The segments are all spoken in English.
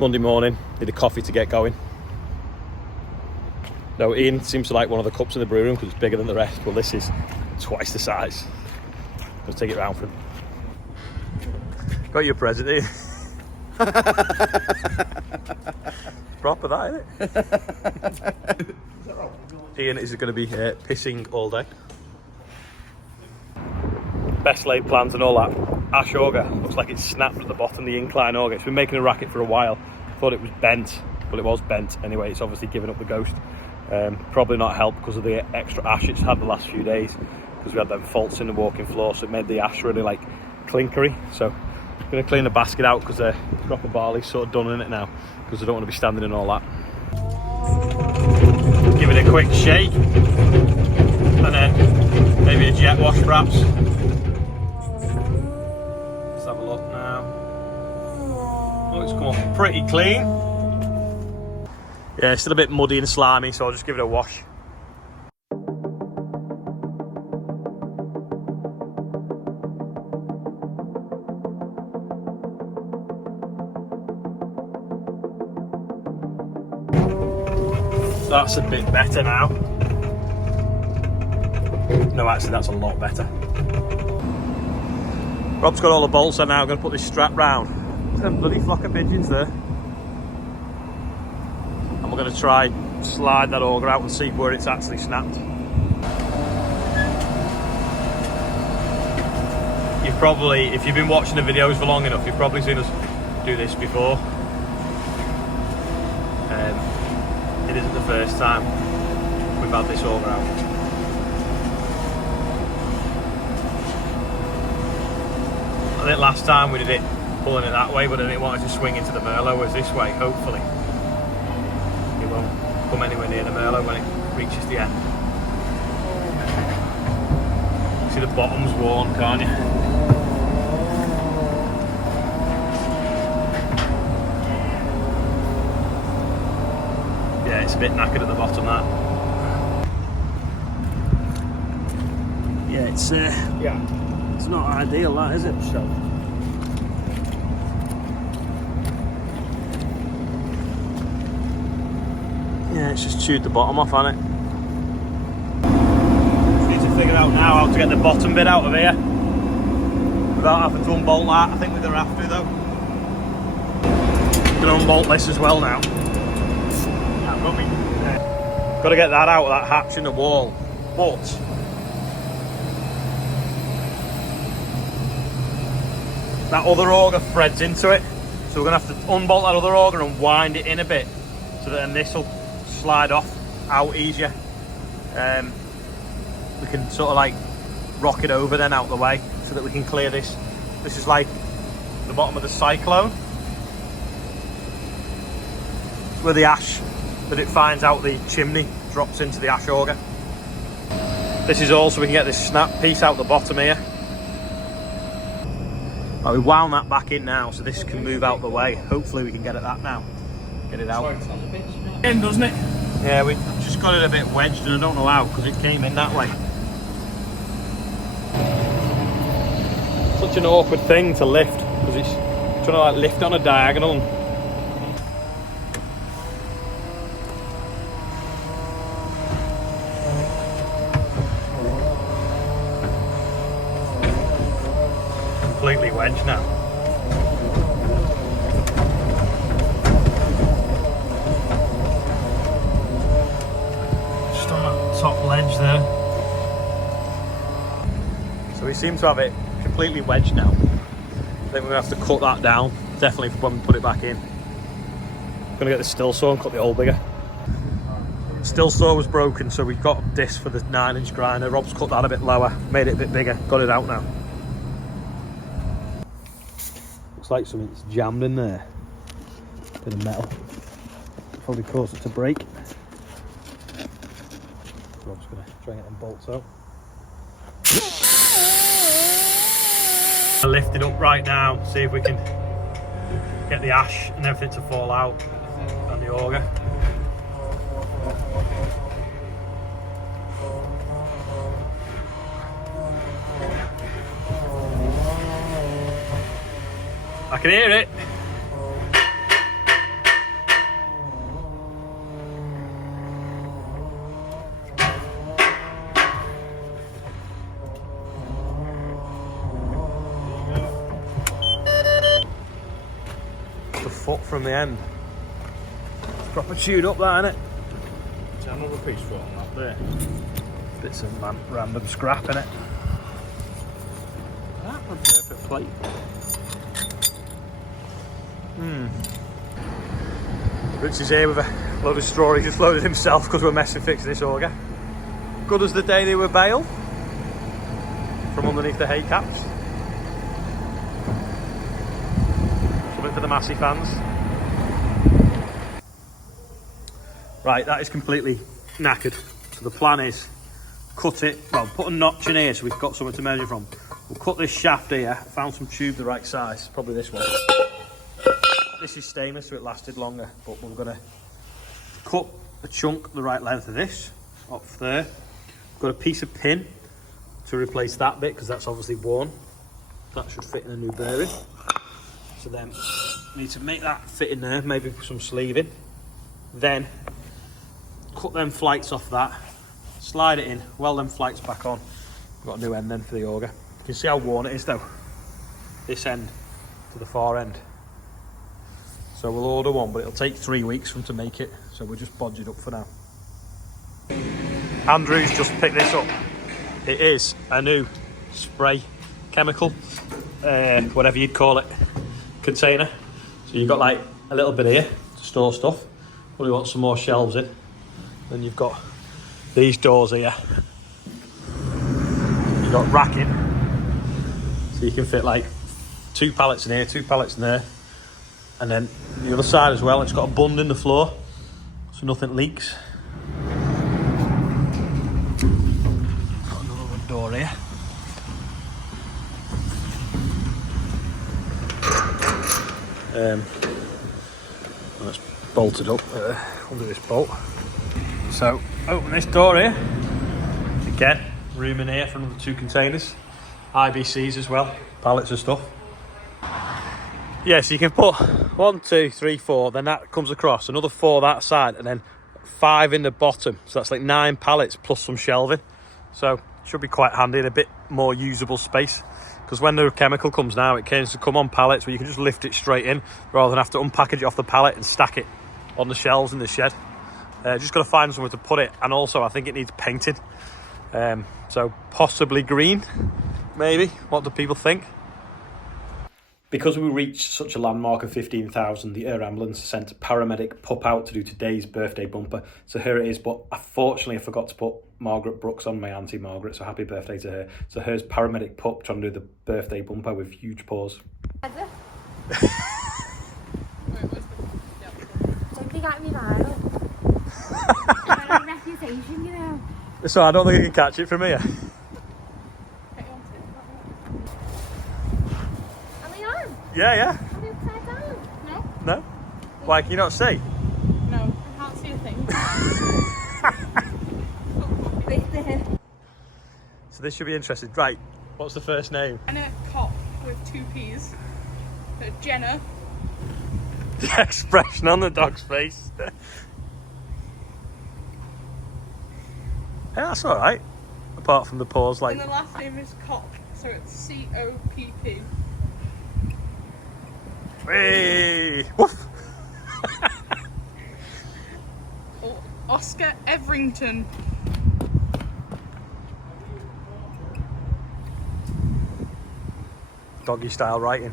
Monday morning, need a coffee to get going. No, Ian seems to like one of the cups in the brew room because it's bigger than the rest. Well, this is twice the size. Let's take it round for him. Got your present, Ian. Proper that, isn't it? Ian is going to be pissing all day. Best laid plans and all that. Ash auger looks like it's snapped at the bottom, the incline auger. It's been making a racket for a while. Thought it was bent, but it was bent anyway. It's obviously given up the ghost. Probably not helped because of the extra ash it's had the last few days, because we had them faults in the walking floor, so it made the ash really like clinkery. So I'm going to clean the basket out because the crop of barley's sort of done in it now, because I don't want to be standing in all that. Give it a quick shake and then maybe a jet wash perhaps. Let's have a look now. Oh, it's come off pretty clean. Yeah, it's still a bit muddy and slimy, so I'll just give it a wash. That's a bit better now. No, actually, that's a lot better. Rob's got all the bolts on now. I'm going to put this strap round. There's a bloody flock of pigeons there. And we're going to try slide that auger out and see where it's actually snapped. You've probably, if you've been watching the videos for long enough, you've probably seen us do this before. It isn't the first time we've had this auger out. I think last time we did it pulling it that way, but then it wanted to swing into the Merlot, whereas this way, hopefully, it won't come anywhere near the Merlot when it reaches the end. See the bottom's worn, can't you? Yeah, it's a bit knackered at the bottom, that. Yeah, it's not ideal, that, is it? So. Yeah, it's just chewed the bottom off, hasn't it? Just need to figure out now how to get the bottom bit out of here without having to unbolt that. I think we're going to have to, though. I'm going to unbolt this as well now. Got to get that out of that hatch in the wall, but that other auger threads into it, so we're going to have to unbolt that other auger and wind it in a bit, so that then this will slide off out easier. We can sort of like rock it over then out the way, so that we can clear this. This is like the bottom of the cyclone, where the ash that it finds out the chimney drops into the ash auger. This is all so we can get this snap piece out the bottom here. Right, we wound that back in now, so this can move out the way. Hopefully we can get at that now. Get it out. In, doesn't it? Yeah, we just got it a bit wedged, and I don't know how, because it came in that way. Such an awkward thing to lift, because it's trying to like lift on a diagonal. Completely wedged now. Just on that top ledge there. So we seem to have it completely wedged now. I think we're going to have to cut that down, definitely when we put it back in. I'm going to get the still saw and cut the hole bigger. Still saw was broken, so we've got this for the 9-inch grinder. Rob's cut that a bit lower, made it a bit bigger, got it out now. Looks like something's jammed in there. Bit of metal. Probably caused it to break. Rob's going to try and get them bolts out. I lift it up right now, see if we can get the ash and everything to fall out on the auger. I can hear it. foot from the end. It's proper chewed up that, isn't it? There's another piece falling up there. Bits of random scrap in it. That a perfect plate. Rich is here with a load of straw he just loaded himself because we're messing fixing this auger. Good as the day they were baled from underneath the hay caps. Something for the Massey fans. Right, that is completely knackered. So the plan is cut it, well, put a notch in here so we've got something to measure from. We'll cut this shaft here. Found some tube the right size, probably this one. This is stainless so it lasted longer, but we're gonna cut a chunk the right length of this up there. We've got a piece of pin to replace that bit because that's obviously worn. That should fit in a new bearing. So then we need to make that fit in there, maybe put some sleeving. Then cut them flights off that, slide it in, weld them flights back on. We've got a new end then for the auger. You can see how worn it is though. This end to the far end. So we'll order one, but it'll take 3 weeks for them to make it. So we'll just bodge it up for now. Andrew's just picked this up. It is a new spray chemical, whatever you'd call it, container. So you've got like a little bit here to store stuff. Probably want some more shelves in. Then you've got these doors here. You've got racking. So you can fit like 2 pallets in here, 2 pallets in there. And then the other side as well, it's got a bund in the floor, so nothing leaks. Got another door here. That's bolted up under this bolt. So open this door here. Again, room in here for another 2 containers. IBCs as well, pallets of stuff. Yeah, so you can put 1, 2, 3, 4, then that comes across, another 4 that side, and then 5 in the bottom. So that's like 9 pallets plus some shelving. So it should be quite handy and a bit more usable space. Because when the chemical comes now, it tends to come on pallets where you can just lift it straight in rather than have to unpackage it off the pallet and stack it on the shelves in the shed. Just got to find somewhere to put it, and also I think it needs painting. So possibly green, maybe. What do people think? Because we reached such a landmark of 15,000, the air ambulance sent Paramedic pup out to do today's birthday bumper. So here it is, but unfortunately I forgot to put Margaret Brooks on, my auntie Margaret, so happy birthday to her. So here's Paramedic pup trying to do the birthday bumper with huge paws. Don't think I can be viral. I got a reputation, you know. So I don't think I can catch it from here. Yeah, yeah. Are they upside down? No? Why, can you not see? No, I can't see a thing. Right there. So this should be interesting. Right, what's the first name? Jenna Cop with 2 P's. Jenna. The expression on the dog's face. Yeah, that's alright. Apart from the paws, like... And the last name is Cop, so it's C-O-P-P. Hey! Woof! Oscar Everington. Doggy style writing.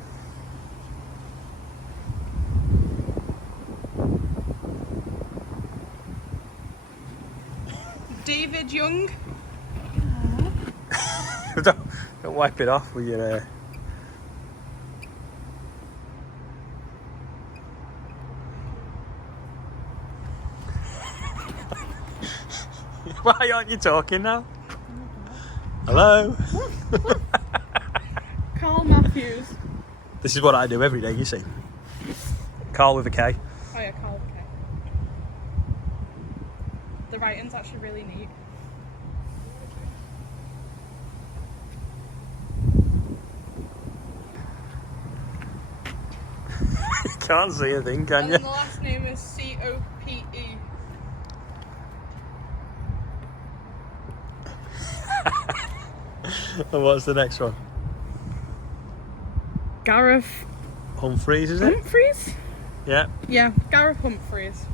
David Young. don't wipe it off with your... Why aren't you talking now? Hello? Carl Matthews. This is what I do every day, you see. Carl with a K. Oh yeah, Carl, okay. The writing's actually really neat. You can't see a thing, can And you? then the last name is C-O-P-E. And what's the next one? Gareth Humphreys, is it? Humphreys? Yeah. Yeah, Gareth Humphreys.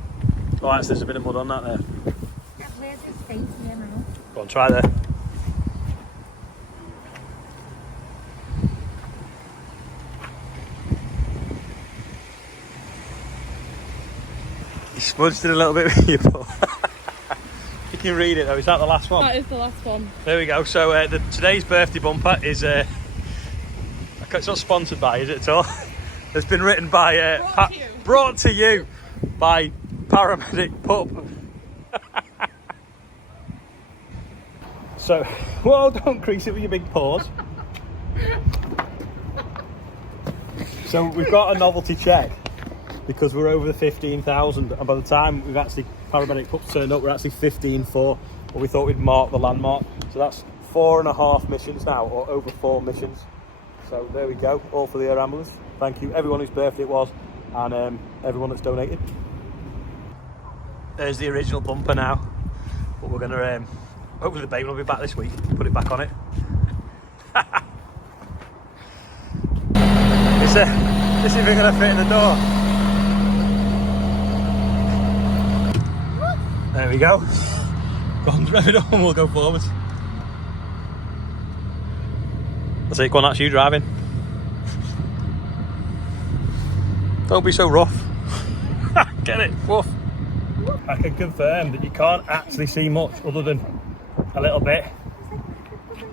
Oh, actually, there's a bit of mud on that there. Yeah, where's his face here now? Go on, try there. You smudged it a little bit with your paw. You can read it though. Is that the last one? That is the last one. There we go. So today's birthday bumper is it's not sponsored by, is it at all? It's been written by brought to you by Paramedic Pub. So, well, don't crease it with your big paws. So we've got a novelty check because we're over the 15,000, and by the time we've actually Paramedic Pub turned up, we're actually 15.4. But we thought we'd mark the landmark. So that's 4.5 missions now, or over 4 missions. So there we go, all for the air ambulance. Thank you everyone whose birthday it was, and everyone that's donated. There's the original bumper now, but we're gonna hopefully the baby will be back this week. Put it back on it. Is it even gonna fit in the door? There we go. Go on, rev it up and we'll go forwards. That's it, go on, that's you driving. Don't be so rough. Get it, woof. I can confirm that you can't actually see much other than a little bit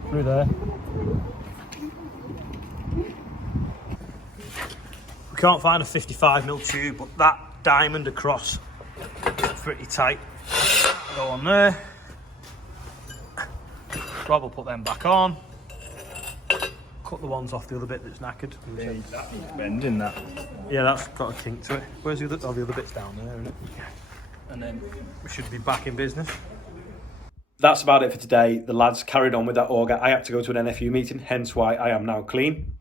through there. We can't find a 55mm tube, but that diamond across is pretty tight. Go on there. Rob will put them back on. Cut the ones off the other bit that's knackered. Yeah, that needs bending, that. Yeah, that's got a kink to it. Where's the other? Oh, the other bit's down there, isn't it? And then we should be back in business. That's about it for today. The lads carried on with that auger. I had to go to an NFU meeting, hence why I am now clean.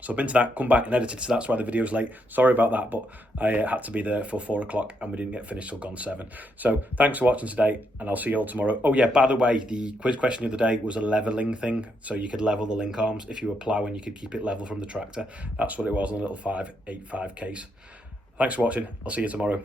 So I've been to that, come back and edited, so that's why the video's late. Sorry about that, but I had to be there for 4 o'clock and we didn't get finished till gone 7. So thanks for watching today, and I'll see you all tomorrow. Oh yeah, by the way, the quiz question of the day was a levelling thing. So you could level the link arms. If you were ploughing, you could keep it level from the tractor. That's what it was on a little 585 case. Thanks for watching. I'll see you tomorrow.